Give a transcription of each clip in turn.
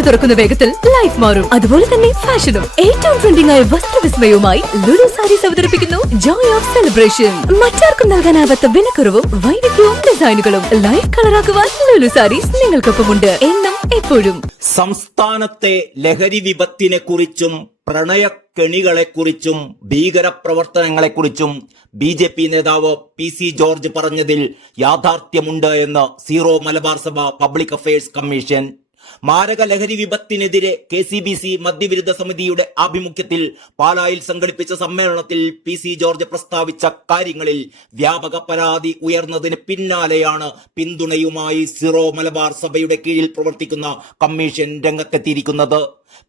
അടിച്ചു തുറക്കുന്ന വേഗത്തിൽ ലൈഫ് മാറും. അതുപോലെ തന്നെ ഫാഷനും ഏറ്റവും ട്രെൻഡിംഗ് ആയ വസ്ത്രവിസ്മയവുമായി ലുലു സാരീസ് അവതരിപ്പിക്കുന്നു ജോയ് ഓഫ് സെലിബ്രേഷൻ. മറ്റാർക്കും നൽകാനാവാത്ത വിലക്കുറവും വൈവിധ്യവും ഡിസൈനുകളും ലൈഫ് കളറാക്കുവാൻ ലുലു സാരീസ് നിങ്ങൾക്കൊപ്പമുണ്ട് എന്നും എപ്പോഴും. സംസ്ഥാനത്തെ ലഹരി വിപത്തിനെ കുറിച്ചും പ്രണയക്കെണികളെക്കുറിച്ചും ഭീകരപ്രവർത്തനങ്ങളെക്കുറിച്ചും BJP നേതാവ് PC ജോർജ് പറഞ്ഞതിൽ യാഥാർത്ഥ്യമുണ്ട് എന്ന് സീറോ മലബാർ സഭ പബ്ലിക് അഫയേഴ്സ് കമ്മീഷൻ. മാരക ലഹരി വിപത്തിനെതിരെ KCBC മദ്യവിരുദ്ധ സമിതിയുടെ ആഭിമുഖ്യത്തിൽ പാലായിൽ സംഘടിപ്പിച്ച സമ്മേളനത്തിൽ PC ജോർജ് പ്രസ്താവിച്ച കാര്യങ്ങളിൽ വ്യാപക പരാതി ഉയർന്നതിന് പിന്നാലെയാണ് പിന്തുണയുമായി സീറോ മലബാർ സഭയുടെ കീഴിൽ പ്രവർത്തിക്കുന്ന കമ്മീഷൻ രംഗത്തെത്തിയിരിക്കുന്നത്.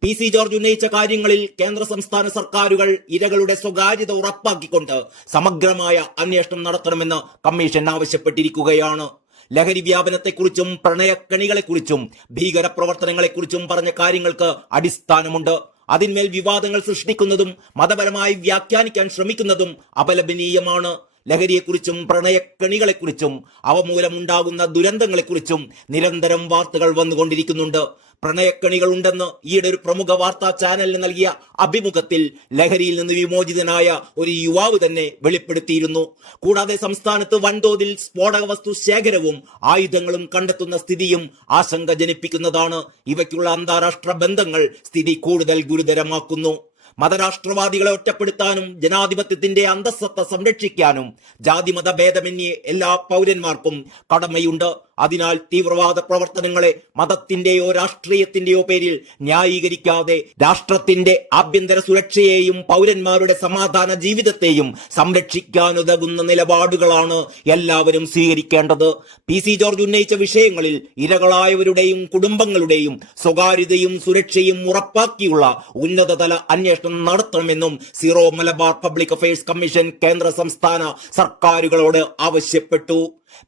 PC ജോർജ് ഉന്നയിച്ച കാര്യങ്ങളിൽ കേന്ദ്ര സംസ്ഥാന സർക്കാരുകൾ ഇരകളുടെ സ്വകാര്യത ഉറപ്പാക്കിക്കൊണ്ട് സമഗ്രമായ അന്വേഷണം നടത്തണമെന്ന് കമ്മീഷൻ ആവശ്യപ്പെട്ടിരിക്കുകയാണ്. ലഹരി വ്യാപനത്തെക്കുറിച്ചും പ്രണയക്കണികളെക്കുറിച്ചും ഭീകരപ്രവർത്തനങ്ങളെക്കുറിച്ചും പറഞ്ഞ കാര്യങ്ങൾക്ക് അടിസ്ഥാനമുണ്ട്. അതിന്മേൽ വിവാദങ്ങൾ സൃഷ്ടിക്കുന്നതും മതപരമായി വ്യാഖ്യാനിക്കാൻ ശ്രമിക്കുന്നതും അപലപനീയമാണ്. ലഹരിയെക്കുറിച്ചും പ്രണയക്കണികളെക്കുറിച്ചും അവ മൂലമുണ്ടാകുന്ന ദുരന്തങ്ങളെക്കുറിച്ചും നിരന്തരം വാർത്തകൾ വന്നുകൊണ്ടിരിക്കുന്നുണ്ട്. പ്രണയക്കണികൾ ഉണ്ടെന്ന് ഈയിടെ ഒരു പ്രമുഖ വാർത്താ ചാനലിന് നൽകിയ അഭിമുഖത്തിൽ ലഹരിയിൽ നിന്ന് വിമോചിതനായ ഒരു യുവാവ് തന്നെ വെളിപ്പെടുത്തിയിരുന്നു. കൂടാതെ സംസ്ഥാനത്ത് വൻതോതിൽ സ്ഫോടക വസ്തു ശേഖരവും ആയുധങ്ങളും കണ്ടെത്തുന്ന സ്ഥിതിയും ആശങ്ക ജനിപ്പിക്കുന്നതാണ്. ഇവയ്ക്കുള്ള അന്താരാഷ്ട്ര ബന്ധങ്ങൾ സ്ഥിതി കൂടുതൽ ഗുരുതരമാക്കുന്നു. മതരാഷ്ട്രവാദികളെ ഒറ്റപ്പെടുത്താനും ജനാധിപത്യത്തിന്റെ അന്തസ്സത്ത സംരക്ഷിക്കാനും ജാതിമത ഭേദമന്യേ എല്ലാ പൗരന്മാർക്കും കടമയുണ്ട്. അതിനാൽ തീവ്രവാദ പ്രവർത്തനങ്ങളെ മതത്തിന്റെയോ രാഷ്ട്രീയത്തിന്റെയോ പേരിൽ ന്യായീകരിക്കാതെ രാഷ്ട്രത്തിന്റെ ആഭ്യന്തര സുരക്ഷയെയും പൗരന്മാരുടെ സമാധാന ജീവിതത്തെയും സംരക്ഷിക്കാനുതകുന്ന നിലപാടുകളാണ് എല്ലാവരും സ്വീകരിക്കേണ്ടത്. PC ജോർജ് ഉന്നയിച്ച വിഷയങ്ങളിൽ ഇരകളായവരുടെയും കുടുംബങ്ങളുടെയും സ്വകാര്യതയും സുരക്ഷയും ഉറപ്പാക്കിയുള്ള ഉന്നതതല അന്വേഷണം നടത്തണമെന്നും zero Malabar public affairs commission കേന്ദ്ര സംസ്ഥാന സർക്കാരുകളോട് ആവശ്യപ്പെട്ടു.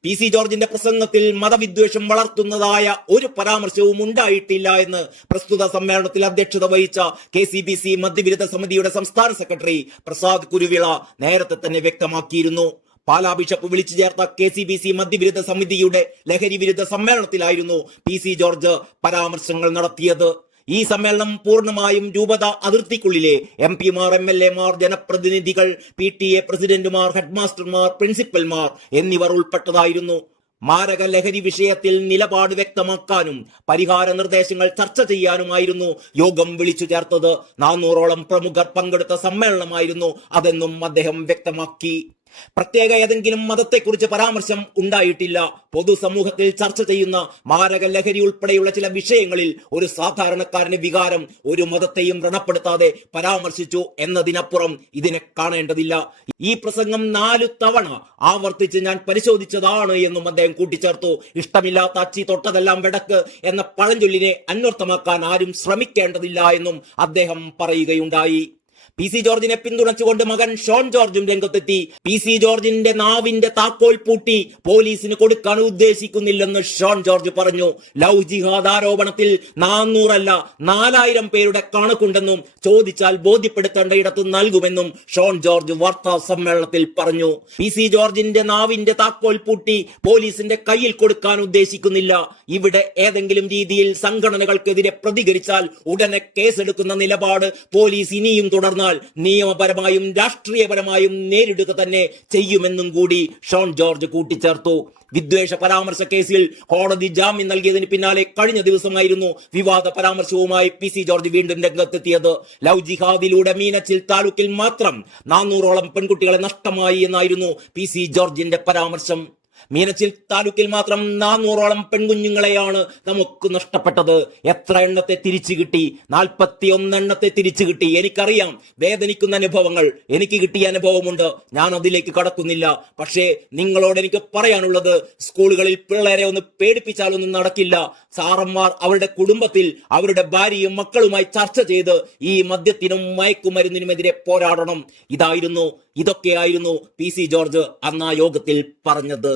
PC ജോർജിന്റെ പ്രസംഗത്തിൽ മതവിദ്വേഷം വളർത്തുന്നതായ ഒരു പരാമർശവും ഉണ്ടായിട്ടില്ല എന്ന് പ്രസ്തുത സമ്മേളനത്തിൽ അധ്യക്ഷത വഹിച്ച KCBC മദ്യവിരുദ്ധ സമിതിയുടെ സംസ്ഥാന സെക്രട്ടറി പ്രസാദ് കുരുവിള നേരത്തെ തന്നെ വ്യക്തമാക്കിയിരുന്നു. പാലാ ബിഷപ്പ് വിളിച്ചു ചേർത്ത KCBC മദ്യവിരുദ്ധ സമിതിയുടെ ലഹരി വിരുദ്ധ സമ്മേളനത്തിലായിരുന്നു PC ജോർജ് പരാമർശങ്ങൾ നടത്തിയത്. ഈ സമ്മേളനം പൂർണ്ണമായും രൂപത അതിർത്തിക്കുള്ളിലെ MP-മാർ, MLA-മാർ, ജനപ്രതിനിധികൾ, PTA പ്രസിഡന്റുമാർ, ഹെഡ്മാസ്റ്റർമാർ, പ്രിൻസിപ്പൽമാർ എന്നിവർ ഉൾപ്പെട്ടതായിരുന്നു. മാരക ലഹരി വിഷയത്തിൽ നിലപാട് വ്യക്തമാക്കാനും പരിഹാര നിർദ്ദേശങ്ങൾ ചർച്ച ചെയ്യാനുമായിരുന്നു യോഗം വിളിച്ചു ചേർത്തത്. 400ഓളം പ്രമുഖർ പങ്കെടുത്ത സമ്മേളനമായിരുന്നു അതെന്നും അദ്ദേഹം വ്യക്തമാക്കി. പ്രത്യേക ഏതെങ്കിലും മതത്തെക്കുറിച്ച് പരാമർശം ഉണ്ടായിട്ടില്ല. പൊതുസമൂഹത്തിൽ ചർച്ച ചെയ്യുന്ന മാരക ലഹരി ഉൾപ്പെടെയുള്ള ചില വിഷയങ്ങളിൽ ഒരു സാധാരണക്കാരന്റെ വികാരം ഒരു മതത്തെയും വ്രണപ്പെടുത്താതെ പരാമർശിച്ചു എന്നതിനപ്പുറം ഇതിനെ കാണേണ്ടതില്ല. ഈ പ്രസംഗം 4 തവണ ആവർത്തിച്ച് ഞാൻ പരിശോധിച്ചതാണ് എന്നും അദ്ദേഹം കൂട്ടിച്ചേർത്തു. ഇഷ്ടമില്ലാത്ത അച്ചി തൊട്ടതെല്ലാം വെടക്ക് എന്ന പഴഞ്ചൊല്ലിനെ അന്വർത്ഥമാക്കാൻ ആരും ശ്രമിക്കേണ്ടതില്ല എന്നും അദ്ദേഹം പറയുകയുണ്ടായി. PC ജോർജിനെ പിന്തുണച്ചുകൊണ്ട് മകൻ ഷോൺ ജോർജും രംഗത്തെത്തി. PC ജോർജിന്റെ നാവിന്റെ താക്കോൽ പൂട്ടി പോലീസിന് കൊടുക്കാൻ ഉദ്ദേശിക്കുന്നില്ലെന്ന് ഷോൺ ജോർജ് പറഞ്ഞു. ലവ് ജിഹാദ് ആരോപണത്തിൽ 400 അല്ല 4000 പേരുടെ കണക്കുണ്ടെന്നും ചോദിച്ചാൽ ബോധ്യപ്പെടുത്തേണ്ടയിടത്ത് നൽകുമെന്നും ഷോൺ ജോർജ് വാർത്താ സമ്മേളനത്തിൽ പറഞ്ഞു. PC ജോർജിന്റെ നാവിന്റെ താക്കോൽ പൂട്ടി പോലീസിന്റെ കയ്യിൽ കൊടുക്കാൻ ഉദ്ദേശിക്കുന്നില്ല. ഇവിടെ ഏതെങ്കിലും രീതിയിൽ സംഘടനകൾക്കെതിരെ പ്രതികരിച്ചാൽ ഉടനെ കേസെടുക്കുന്ന നിലപാട് പോലീസ് ഇനിയും തുടർന്ന് നിയമപരമായും രാഷ്ട്രീയപരമായും നേരിടുക തന്നെ ചെയ്യുമെന്നും കൂടി ഷോൺ ജോർജ് കൂട്ടിച്ചേർത്തു. വിദ്വേഷ പരാമർശ കേസിൽ കോടതി ജാമ്യം നൽകിയതിന് പിന്നാലെ കഴിഞ്ഞ ദിവസമായിരുന്നു വിവാദ പരാമർശവുമായി PC ജോർജ് വീണ്ടും രംഗത്തെത്തിയത്. ലവ് ജിഹാദിലൂടെ മീനച്ചിൽ താലൂക്കിൽ മാത്രം 400ഓളം പെൺകുട്ടികളെ നഷ്ടമായി എന്നായിരുന്നു PC ജോർജിന്റെ പരാമർശം. മീനച്ചിൽ താലൂക്കിൽ മാത്രം 400ഓളം പെൺകുഞ്ഞുങ്ങളെയാണ് നമുക്ക് നഷ്ടപ്പെട്ടത്. എത്ര എണ്ണത്തെ തിരിച്ചു കിട്ടി? 41 എണ്ണത്തെ തിരിച്ചു കിട്ടി. എനിക്കറിയാം വേദനിക്കുന്ന അനുഭവങ്ങൾ, എനിക്ക് കിട്ടിയ അനുഭവമുണ്ട്, ഞാൻ അതിലേക്ക് കടക്കുന്നില്ല. പക്ഷേ നിങ്ങളോട് എനിക്ക് പറയാനുള്ളത്, സ്കൂളുകളിൽ പിള്ളേരെ ഒന്ന് പേടിപ്പിച്ചാലൊന്നും നടക്കില്ല. സാറന്മാർ അവരുടെ കുടുംബത്തിൽ അവരുടെ ഭാര്യയും മക്കളുമായി ചർച്ച ചെയ്ത് ഈ മദ്യത്തിനും മയക്കുമരുന്നിനുമെതിരെ പോരാടണം. ഇതൊക്കെയായിരുന്നു PC ജോർജ് അന്ന് ആ യോഗത്തിൽ പറഞ്ഞത്.